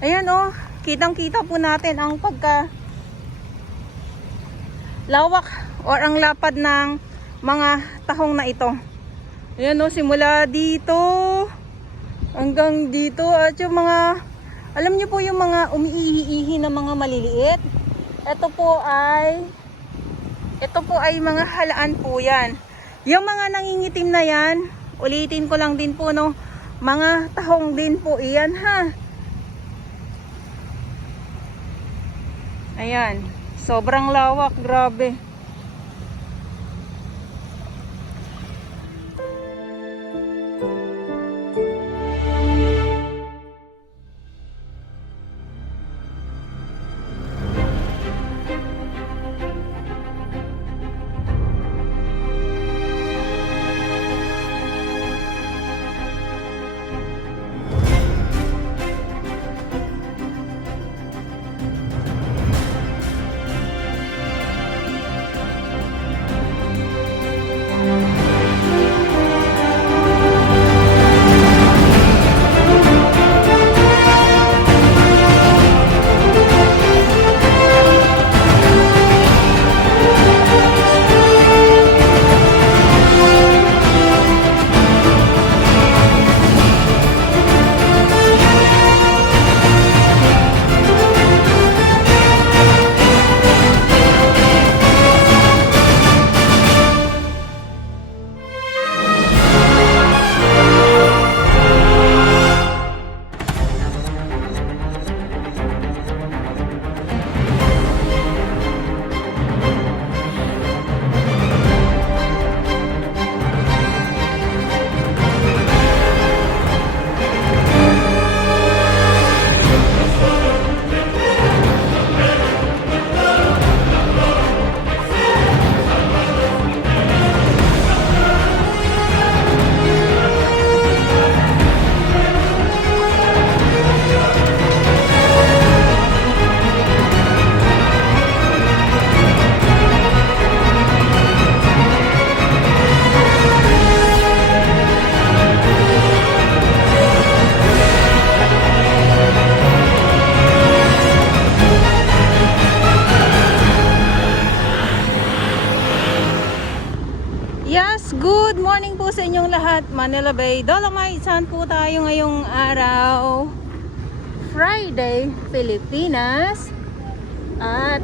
Ayan oh, kitang-kita po natin ang pagka lawak or ang lapad ng mga tahong na ito. Ayan oh, simula dito hanggang dito at yung mga, alam niyo po yung mga umiihi-ihi na mga maliliit. Ito po ay mga halaan po yan. Yung mga nangingitim na yan, ulitin ko lang din po no, mga tahong din po iyan ha. Ayan, sobrang lawak, grabe. Yes, good morning po sa inyong lahat. Manila Bay, Dolomites. Saan po tayo ngayong araw? Friday, Pilipinas. At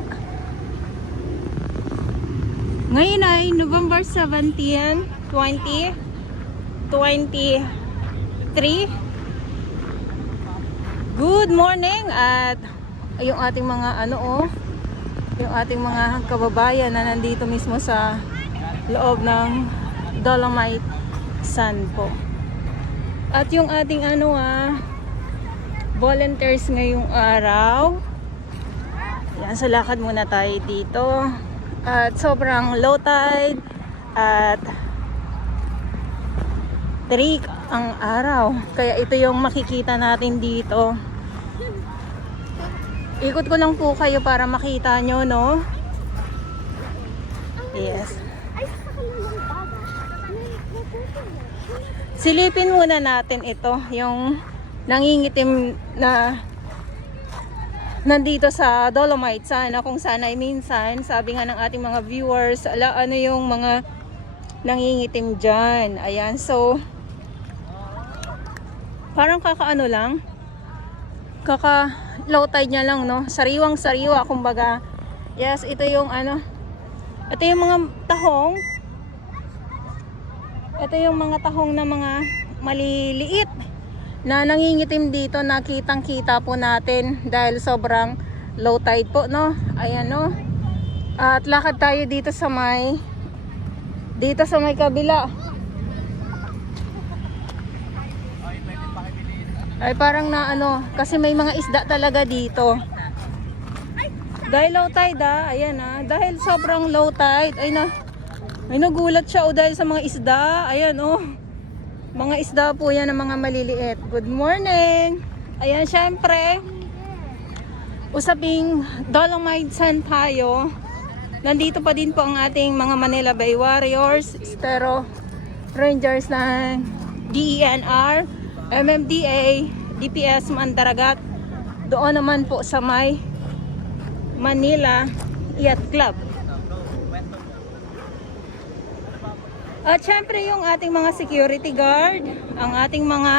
ngayon ay November 17, 2023. Good morning. At yung ating mga yung ating mga kababayan na nandito mismo sa loob ng Dolomite Sand po. At yung ating volunteers ngayong araw. Yan, sa lakad muna tayo dito. At sobrang low tide at trick ang araw. Kaya ito yung makikita natin dito. Ikot ko lang po kayo para makita nyo, no? Yes. Silipin muna natin ito, yung nangingitim na nandito sa Dolomite Sand, kung sana ay minsan, sabi nga ng ating mga viewers, ano yung mga nangingitim dyan. Ayan, so parang kaka low tide nya lang, no? Sariwang sariwa, kumbaga. Yes, ito yung ito yung mga tahong. Ito yung mga tahong na mga maliliit na nangingitim dito, nakitang kita po natin dahil sobrang low tide po, no? Ayan, no? At lakad tayo dito sa may kabila. Ay parang na kasi may mga isda talaga dito. Dahil low tide ayan dahil sobrang low tide, ay nagulat siya dahil sa mga isda. Ayan mga isda po yan ng mga maliliit. Good morning. Ayan, syempre usaping Dolomite Sand tayo. Nandito pa din po ang ating mga Manila Bay Warriors, Estero Rangers ng DENR, MMDA, DPS Mandaragat, Doon naman po sa may Manila Yacht Club. At syempre yung ating mga security guard, ang ating mga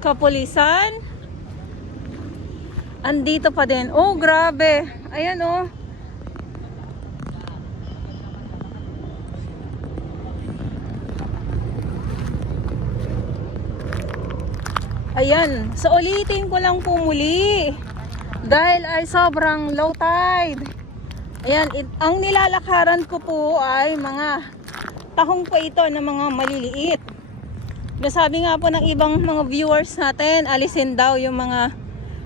kapulisan, andito pa din. Oh, grabe. Ayan oh. Ayan. So ulitin ko lang po muli. Dahil ay sobrang low tide. Ayan. Ang nilalakaran ko po ay mga tahong po ito na mga maliliit. Nasabi nga po ng ibang mga viewers natin, alisin daw yung mga,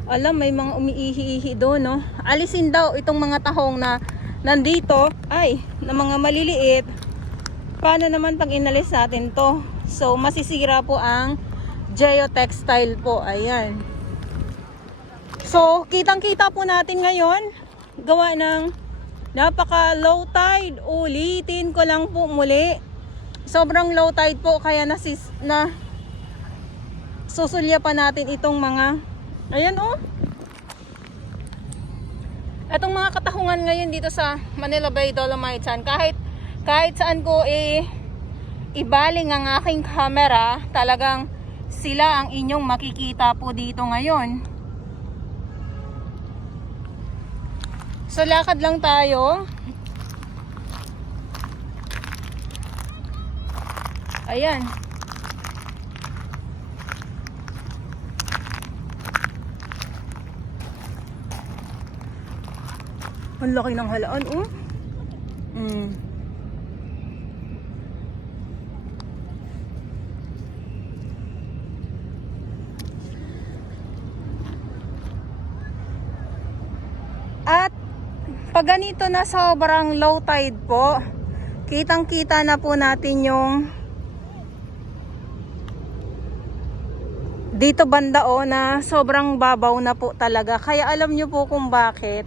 alam, may mga umiihi-ihi doon, no? Alisin daw itong mga tahong na nandito, ay, na mga maliliit. Paano naman pag inalis natin to? So, masisira po ang geotextile po. Ayan. So, kitang-kita po natin ngayon, gawa ng napaka low tide. Ulitin ko lang po muli. Sobrang low tide po, kaya susulya pa natin itong mga, ayan oh. Itong mga katahungan ngayon dito sa Manila Bay Dolomites, kahit saan ko ibaling ang aking camera, talagang sila ang inyong makikita po dito ngayon. So lakad lang tayo. Ayan. Ang laki ng halaan, oh. At pag ganito na sobrang low tide po, kitang-kita na po natin yung dito banda o na sobrang babaw na po talaga. Kaya alam nyo po kung bakit.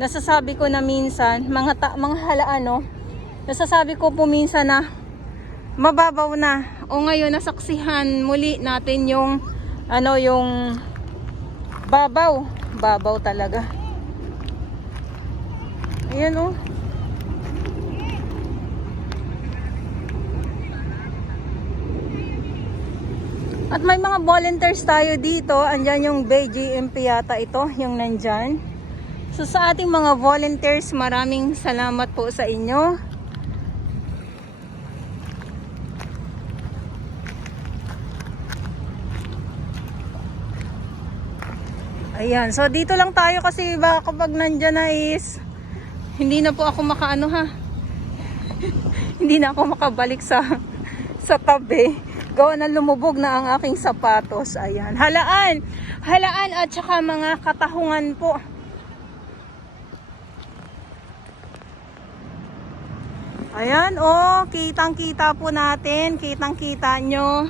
Nasasabi ko na minsan, mga halaan no, nasasabi ko po minsan na mababaw na. O ngayon nasaksihan muli natin yung yung babaw talaga. Ayan oh. At may mga volunteers tayo dito. Andyan yung Bay GMP yata ito, yung nandyan. So sa ating mga volunteers, maraming salamat po sa inyo. Ayan, so dito lang tayo kasi baka kapag nandyan na is hindi na po ako makaano ha. Hindi na ako makabalik sa tabi. Gawa na lumubog na ang aking sapatos. Ayan. Halaan at saka mga katahungan po. Ayan, oh, kitang-kita po natin. Kitang-kita nyo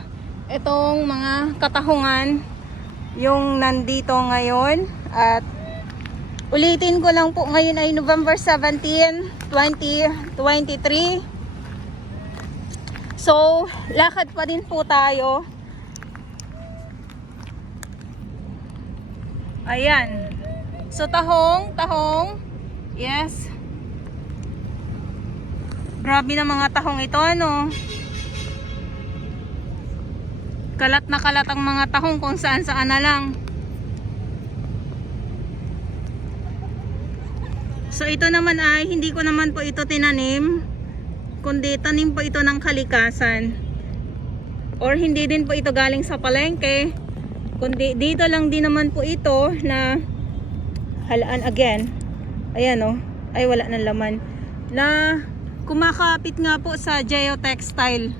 itong mga katahungan yung nandito ngayon. At ulitin ko lang po, ngayon ay November 17, 2023. So, lakad pa din po tayo. Ayan. So, tahong. Yes. Grabe na mga tahong ito, ano. Kalat na kalat ang mga tahong kung saan-saan na lang. So, ito naman ay, hindi ko naman po ito tinanim, kundi tanim po ito ng kalikasan, or hindi din po ito galing sa palengke, kundi dito lang din naman po ito na halaan again. Ayan oh, ay wala ng laman, na kumakapit nga po sa geotextile.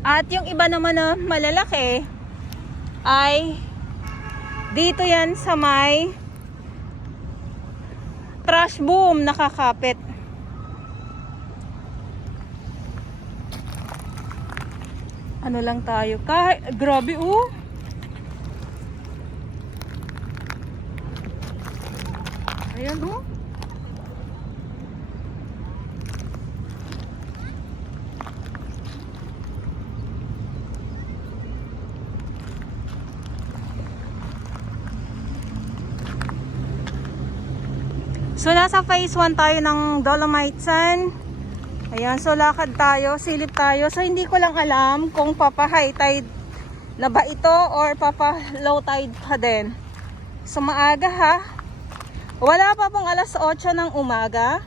At yung iba naman na malalaki ay dito yan sa may trash boom nakakapit. Ano lang tayo, kahit grabe oh. Ayan oh. So nasa phase 1 tayo ng Dolomite Sand. Ayan, so lakad tayo, silip tayo. So hindi ko lang alam kung papa high tide na ba ito or papa low tide pa din. So maaga ha. Wala pa pong alas 8 ng umaga.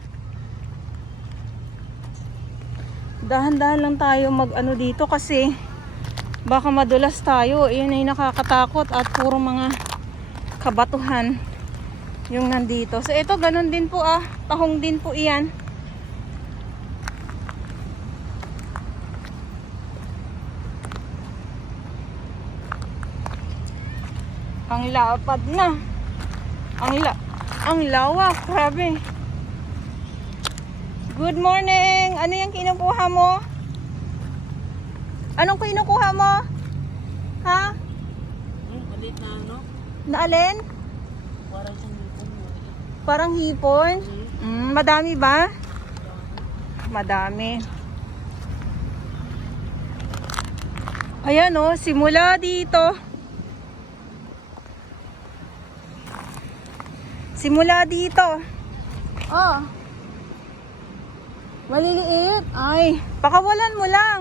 Dahan-dahan lang tayo mag-ano dito kasi baka madulas tayo. Iyan ay nakakatakot at puro mga kabatuhan yung nandito. So ito ganun din po tahong din po iyan. Ang lapad na. Ang lawak, grabe. Good morning. Ano yung kinukuha mo? Anong kinukuha mo? Ha? Alit na ano? Naalin? Parang sa hipon. Parang hipon? Madami ba? Madami. Ayan simula dito. Simula dito. Maliliit. Ay, pakawalan mo lang.